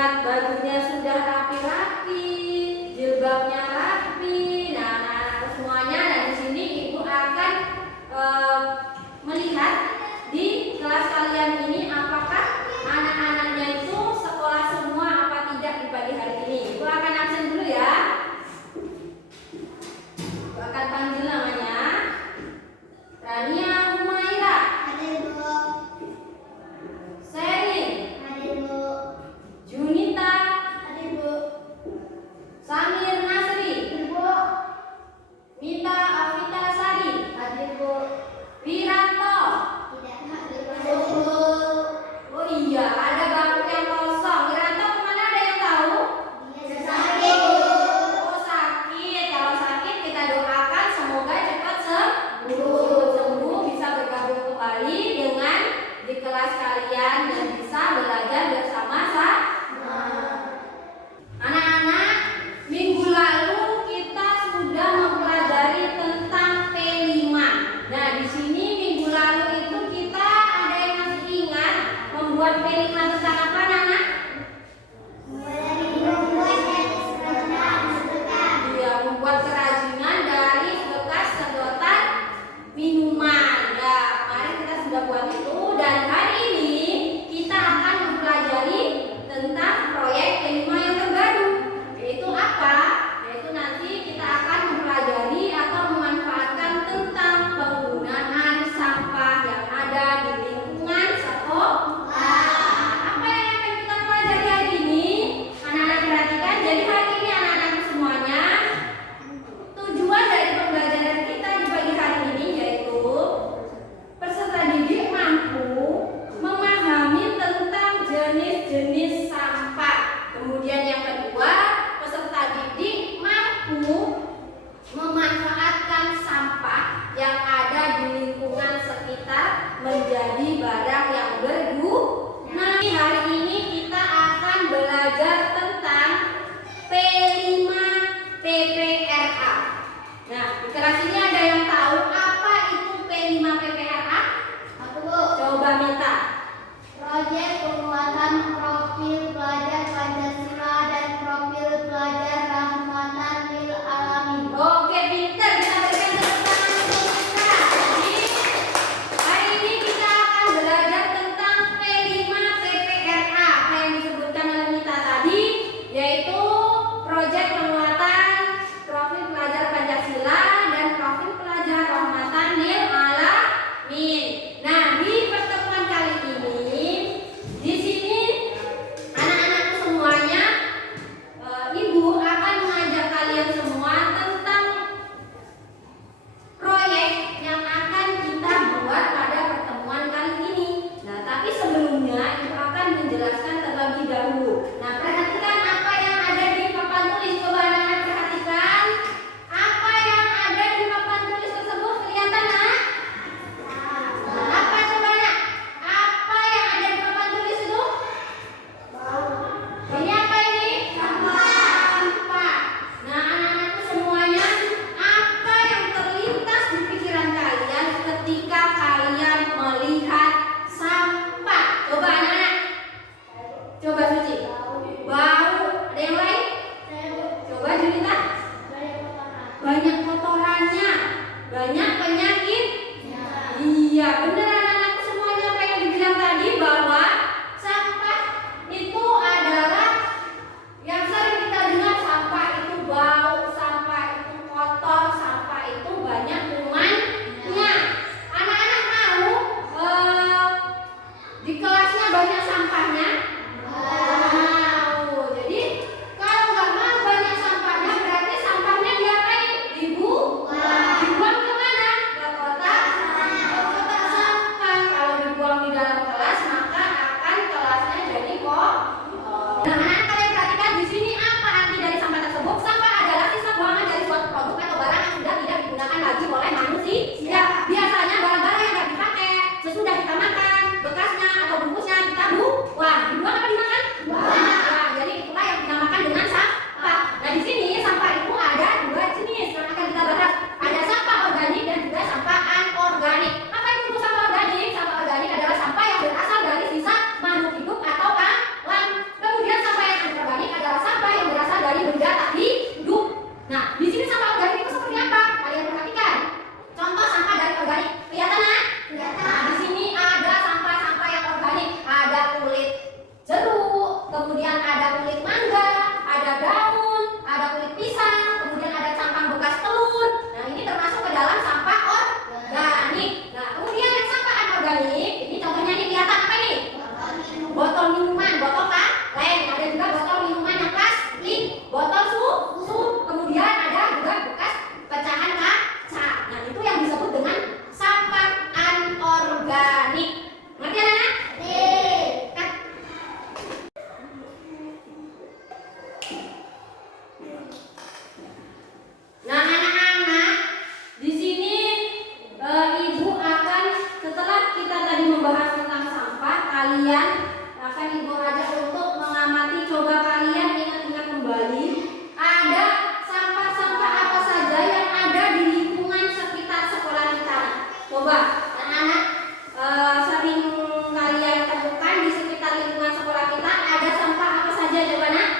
Lihat bajunya sudah rapi-rapi, jilbabnya rapi. Nah, anak-anak semuanya, dan di sini ibu akan melihat di kelas kalian ini apakah anak-anaknya itu sekolah semua apa tidak di pagi hari ini. Ibu akan absen dulu ya. Ibu akan panggil namanya. Rania Humaira. Hadir, Bu. Sherin. Hadir, Bu. Junita. Hadir, Bu. Samir Nasri. Hadir, Bu. Mita Afita Sari. Hadir, Bu. Wiranto. Tidak hadir, Bu. Oh iya, ada bangku yang kosong. Wiranto kemana, ada yang tahu? Sakit, Bu. Oh sakit. Kalau sakit kita doakan semoga cepat sembuh, bisa bergabung kembali dengan di kelas kalian dan bisa belajar bersama-sama. Anak-anak, minggu lalu kita sudah mempelajari tentang P5. Nah, di sini minggu lalu itu kita ada yang masih ingat membuat P5 tentang apa, anak-anak? Iya, membuat kerajinan dari bekas sedotan minuman. Ya, kemarin kita sudah buat itu, dan hari ini kita akan mempelajari tentang proyek P5 yang terbaru. Yaitu apa? Yaitu nanti kita akan mempelajari atau memanfaatkan tentang penggunaan sampah yang ada di lingkungan sekolah. Apa yang akan kita pelajari hari ini? Anak-anak perhatikan. Jadi hari ini anak-anak semuanya, tujuan dari pembelajaran kita di pagi hari ini yaitu peserta didik mampu memahami tentang jenis-jenis sampah. Kemudian yang kedua, peserta didik mampu memanfaatkan sampah yang ada di lingkungan sekitar menjadi barang yang berguna. Hari ini kita akan belajar tentang P5 PPRA. Nah, di kelas ini ada yang tahu apa itu P5 PPRA? Aku, Bu. Coba minta. Proyek penguatan profil pelajar Pancasila dan profil pelajar rahmatan lil alamin. Oke, pintar. Kita berikan tepuk tangan untuk kita. Jadi, hari ini kita akan belajar tentang P5 PPRA, apa yang disebutkan oleh Mita tadi, yaitu proyek penguatan profil pelajar Pancasila dan profil pelajar rahmatan lil alamin. Nah, di pertemuan kali ini, di sini anak-anak semuanya, ibu akan mengajak kalian semua tentang proyek yang akan kita buat pada pertemuan kali ini. Nah, tapi sebelumnya ibu akan menjelaskan terlebih dahulu. Nah, perhatikan apa yang ada di papan tulis. Coba anak-anak perhatikan apa yang ada di papan tulis tersebut. Kelihatan, nak? Apa coba, nak? Apa yang ada di papan tulis itu? Ini apa ini? Sampah. Nah, anak-anakku semuanya, apa yang terlintas di pikiran kalian ketika kalian melihat sampah? Coba anak-anak. Coba Suci. Bau. Ada yang lain? Coba Junita. Banyak kotorannya. Banyak penyakit. Iya, benar anak-anakku semuanya, apa yang dibilang tadi bahwa sampah itu adalah yang sering kita dengar, sampah itu bau, sampah itu kotor, sampah itu banyak kumannya. Anak-anak mau di kelasnya banyak sampahnya? kemudian ada kulit mangga, ada daun, ada kulit pisang, kemudian ada cangkang bekas telur. Nah, ini termasuk ke dalam sampah organik. Nah, kemudian yang sampah anorganik, ini contohnya nih kelihatan apa nih? Botol minuman, botol kaleng, ada juga botol minuman yang plastik, botol susu, kemudian ada juga bekas pecahan kaca. Nah, itu yang disebut dengan sampah anorganik. Ngerti anak-anak? Nah, anak-anak, di sini ibu akan setelah kita tadi membahas tentang sampah, kalian akan ibu ajak untuk mengamati. Coba kalian ingat-ingat kembali, ada sampah-sampah apa saja yang ada di lingkungan sekitar sekolah kita. Coba anak-anak, sering kalian temukan di sekitar lingkungan sekolah kita ada sampah apa saja, coba nak?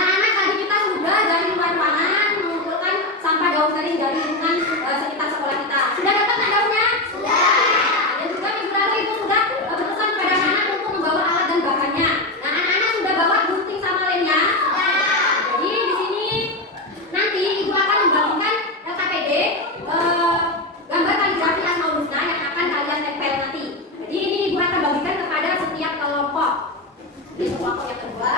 Anak-anak tadi kita sudah dari luar ruangan mengumpulkan sampah daun kering dari lingkungan sekitar sekolah kita. Sudah dapat nggak daunnya? Sudah. Dan juga minggu lalu ibu sudah berpesan kepada anak untuk membawa alat dan bahannya. Nah, anak-anak sudah bawa gunting sama lemnya? Sudah. Jadi di sini nanti ibu akan membagikan LKPD gambar kaligrafi Asmaul Husna yang akan kalian tempel nanti. Jadi ini ibu akan bagikan kepada setiap kelompok. Ini kelompok yang kedua,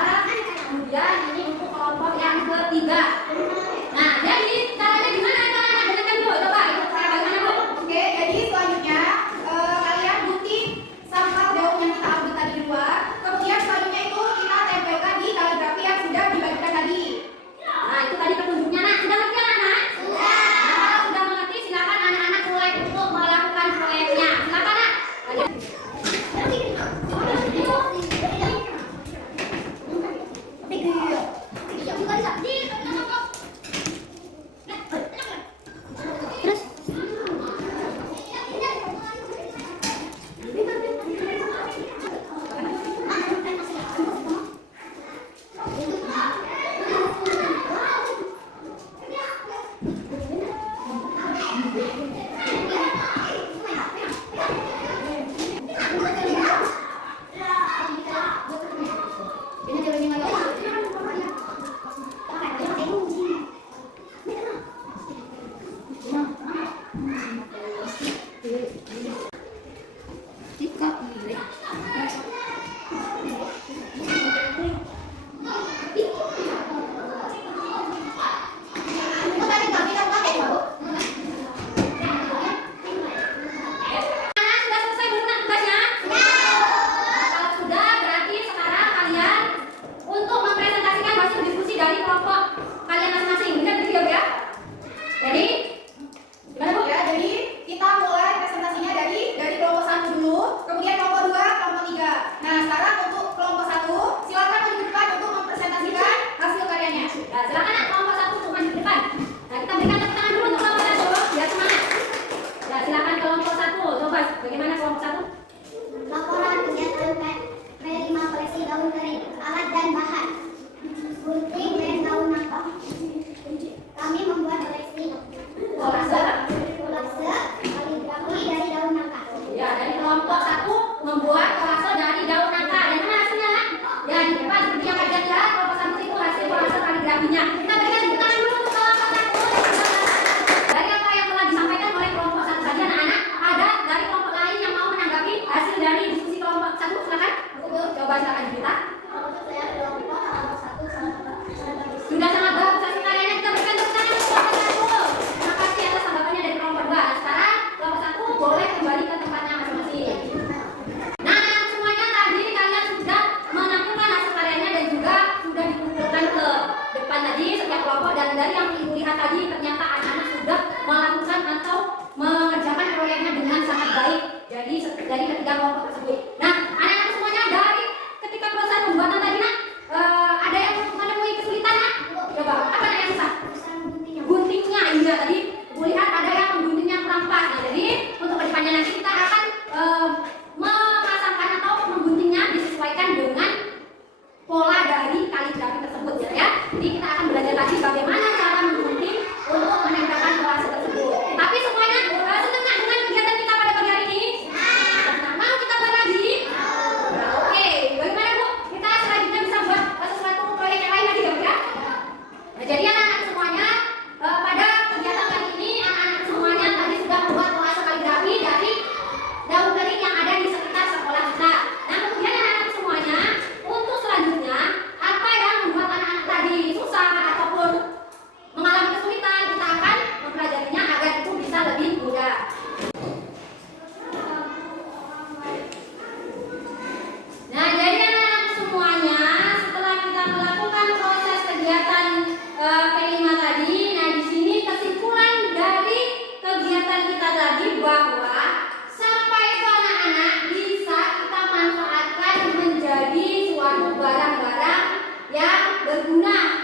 kemudian ini untuk kelompok yang ketiga. Nah, jadi caranya gimana anak-anak? Dengarkan dulu, coba ikut saya bagaimana bu? Oke, jadi selanjutnya kalian gunting sampah daun yang kita ambil tadi di luar. Kemudian selanjutnya itu kita tempelkan di kaligrafi yang sudah dibagikan tadi. Nah, itu tadi petunjuknya. Nah, sudah ngerti anak-anak? Sudah. Nah, kalau sudah mengerti, silakan anak-anak mulai untuk melakukan proyeknya. Silakan, Nak. Anak sudah selesai belum nak tugasnya? Kalau sudah, berarti sekarang kalian untuk mempresentasikan hasil diskusi dari kelompok kalian masing-masing. Benar begitu ya? Jadi, gimana bu? Ya, jadi kita mulai presentasinya dari kelompok 1 dulu, kemudian kelompok 2, kelompok 3. Nah, sekarang untuk kelompok 1, silakan maju ke depan untuk mempresentasikan hasil karyanya. Nah, silakan nak kelompok 1 untuk maju ke depan. Nah, kita berikan tepuk tangan dulu untuk kelompok 1, biar semangat. Nah, silakan kelompok 1. Coba, bagaimana kelompok 1? Laporan kegiatan menerima koleksi daun kering, alat dan bahan. Gunting dan daun nangka. Kami membuat koleksi kolase kaligrafi dari daun nangka. Ya, dari kelompok 1 membuat kolase dari daun nangka. Dan mana hasilnya, Nak? Ya, di depan seperti yang kalian lihat, kelompok 1 itu hasil kolase kaligrafinya. Kita berikan tepuk tangan dulu untuk kelompok 1. Dari apa yang telah disampaikan oleh kelompok 1 tadi, anak-anak, ada dari kelompok lain yang mau menanggapi hasil dari diskusi kelompok 1? Silakan. Coba silakan cerita. Saya kelompok 1 Sudah sangat bagus hasil karyanya, kita berikan tepuk tangan untuk kelompok 1. Terima kasih atas tanggapannya dari kelompok 2. Nah, sekarang kelompok 1 boleh kembali ke tempatnya masing-masing. Nah, semuanya tadi kalian sudah menampilkan hasil karyanya dan juga sudah dikumpulkan ke depan tadi setiap kelompok, dan dari yang ibu lihat tadi ternyata anak-anak sudah melakukan atau mengerjakan proyeknya dengan sangat baik dari ketiga kelompok tersebut. Nah, anak-anak semuanya dari ketika proses pembuatan tadi, Nak, ada yang menemui kesulitan, Nak? Coba, apa yang susah? Guntingnya, iya tadi ibu lihat ada yang mengguntingnya kurang pas. Nah, jadi untuk kedepannya nanti kita akan memasangkan atau mengguntingnya disesuaikan dengan pola dari kaligrafi tersebut ya. Jadi kita akan belajar lagi bagaimana cara menggunting untuk menempelkan kolase tersebut. Tapi semuanya senang nggak dengan kegiatan kita pada pagi hari ini? Senang. Mau kita buat lagi? Nah, oke. Bagaimana Bu? Kita selanjutnya bisa buat sesuatu proyek yang lain lagi ya? Nah, jadi anak-anak semuanya pada kegiatan kali ini anak-anak semuanya tadi sudah membuat kolase kaligrafi dari daun kering yang ada di sekitar sekolah kita. Nah, kemudian anak-anak semuanya untuk selanjutnya apa yang membuat anak-anak tadi susah ataupun mengalami kesulitan, kita akan mempelajarinya agar itu bisa lebih mudah. Nah, jadi anak-anak semuanya setelah kita melakukan proses kegiatan P5 tadi, nah di sini kesimpulan dari kegiatan kita tadi bahwa sampai itu anak-anak bisa kita manfaatkan menjadi suatu barang-barang yang berguna